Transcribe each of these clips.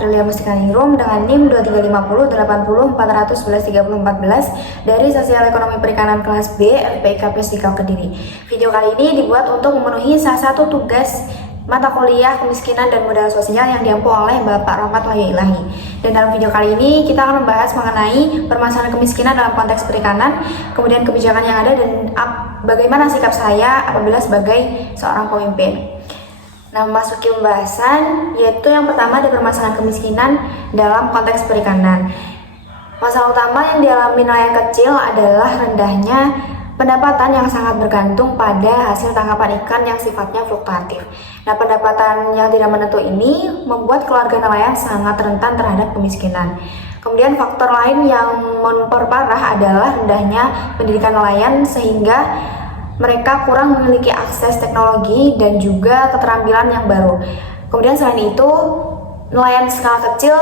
Aprilia Mustika-Ningrum dengan NIM 2350 80 411 30 14 dari Sosial Ekonomi Perikanan kelas B LPIK Pusdikal Kediri. Video kali ini dibuat untuk memenuhi salah satu tugas mata kuliah kemiskinan dan modal sosial yang diampu oleh Bapak Rahmat Wahyu Ilahi. Dan dalam video kali ini kita akan membahas mengenai permasalahan kemiskinan dalam konteks perikanan, kemudian kebijakan yang ada dan bagaimana sikap saya apabila sebagai seorang pemimpin. Nah, memasuki pembahasan, yaitu yang pertama ada permasalahan kemiskinan dalam konteks perikanan. Masalah utama yang dialami nelayan kecil adalah rendahnya pendapatan yang sangat bergantung pada hasil tangkapan ikan yang sifatnya fluktuatif. Nah, pendapatan yang tidak menentu ini membuat keluarga nelayan sangat rentan terhadap kemiskinan. Kemudian faktor lain yang memperparah adalah rendahnya pendidikan nelayan sehingga mereka kurang memiliki akses teknologi dan juga keterampilan yang baru. Kemudian selain itu, nelayan skala kecil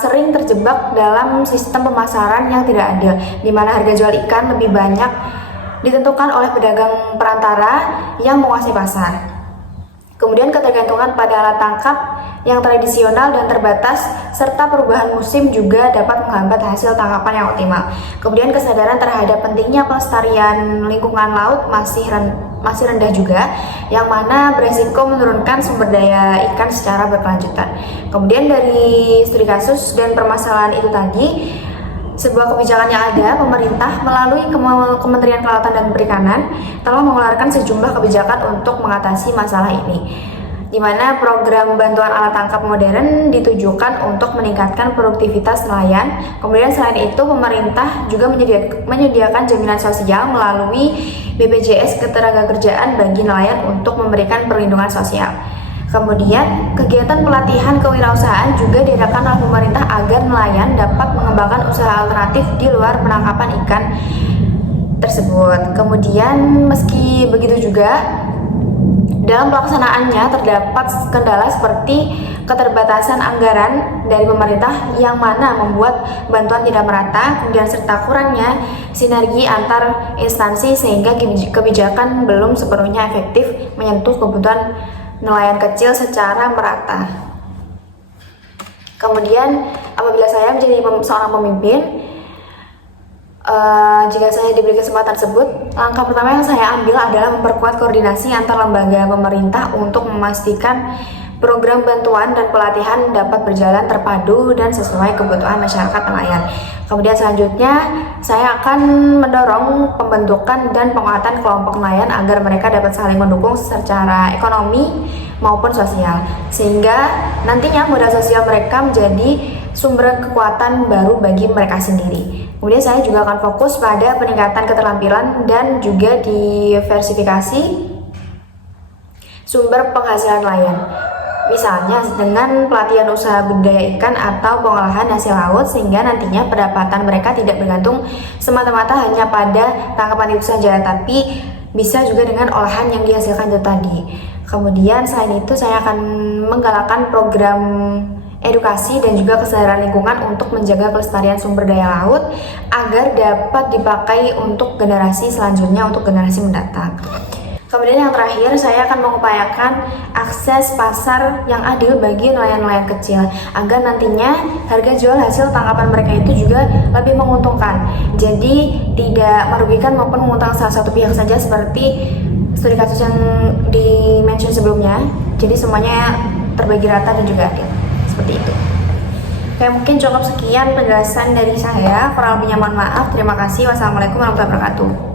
sering terjebak dalam sistem pemasaran yang tidak adil, di mana harga jual ikan lebih banyak ditentukan oleh pedagang perantara yang menguasai pasar. Kemudian ketergantungan pada alat tangkap yang tradisional dan terbatas, serta perubahan musim juga dapat menghambat hasil tangkapan yang optimal. Kemudian kesadaran terhadap pentingnya pelestarian lingkungan laut masih rendah juga, yang mana beresiko menurunkan sumber daya ikan secara berkelanjutan. Kemudian dari studi kasus dan permasalahan itu tadi, sebuah kebijakan yang ada, pemerintah melalui Kementerian Kelautan dan Perikanan telah mengeluarkan sejumlah kebijakan untuk mengatasi masalah ini, di mana program bantuan alat tangkap modern ditujukan untuk meningkatkan produktivitas nelayan. Kemudian selain itu, pemerintah juga menyediakan jaminan sosial melalui BPJS Ketenagakerjaan bagi nelayan untuk memberikan perlindungan sosial. Kemudian, kegiatan pelatihan kewirausahaan juga diadakan oleh pemerintah agar nelayan dapat mengembangkan usaha alternatif di luar penangkapan ikan tersebut. Kemudian, meski begitu juga, dalam pelaksanaannya terdapat kendala seperti keterbatasan anggaran dari pemerintah yang mana membuat bantuan tidak merata, kemudian serta kurangnya sinergi antar instansi sehingga kebijakan belum sepenuhnya efektif menyentuh kebutuhan nelayan kecil secara merata. Kemudian apabila saya menjadi seorang pemimpin, jika saya diberi kesempatan tersebut, langkah pertama yang saya ambil adalah memperkuat koordinasi antar lembaga pemerintah untuk memastikan program bantuan dan pelatihan dapat berjalan terpadu dan sesuai kebutuhan masyarakat nelayan. Kemudian selanjutnya, saya akan mendorong pembentukan dan penguatan kelompok nelayan agar mereka dapat saling mendukung secara ekonomi maupun sosial, sehingga nantinya modal sosial mereka menjadi sumber kekuatan baru bagi mereka sendiri. Kemudian saya juga akan fokus pada peningkatan keterampilan dan juga diversifikasi sumber penghasilan nelayan. Misalnya dengan pelatihan usaha budidaya ikan atau pengolahan hasil laut, sehingga nantinya pendapatan mereka tidak bergantung semata-mata hanya pada tangkapan itu saja, tapi bisa juga dengan olahan yang dihasilkan itu tadi. Kemudian selain itu, saya akan menggalakkan program edukasi dan juga kesadaran lingkungan untuk menjaga pelestarian sumber daya laut agar dapat dipakai untuk generasi selanjutnya, untuk generasi mendatang. Kemudian yang terakhir, saya akan mengupayakan akses pasar yang adil bagi nelayan-nelayan kecil agar nantinya harga jual hasil tangkapan mereka itu juga lebih menguntungkan. Jadi tidak merugikan maupun menguntungkan salah satu pihak saja seperti studi kasus yang di-mention sebelumnya. Jadi semuanya terbagi rata dan juga adil. Seperti itu. Oke, mungkin cukup sekian penjelasan dari saya. Kurang lebihnya mohon maaf. Terima kasih. Wassalamualaikum warahmatullahi wabarakatuh.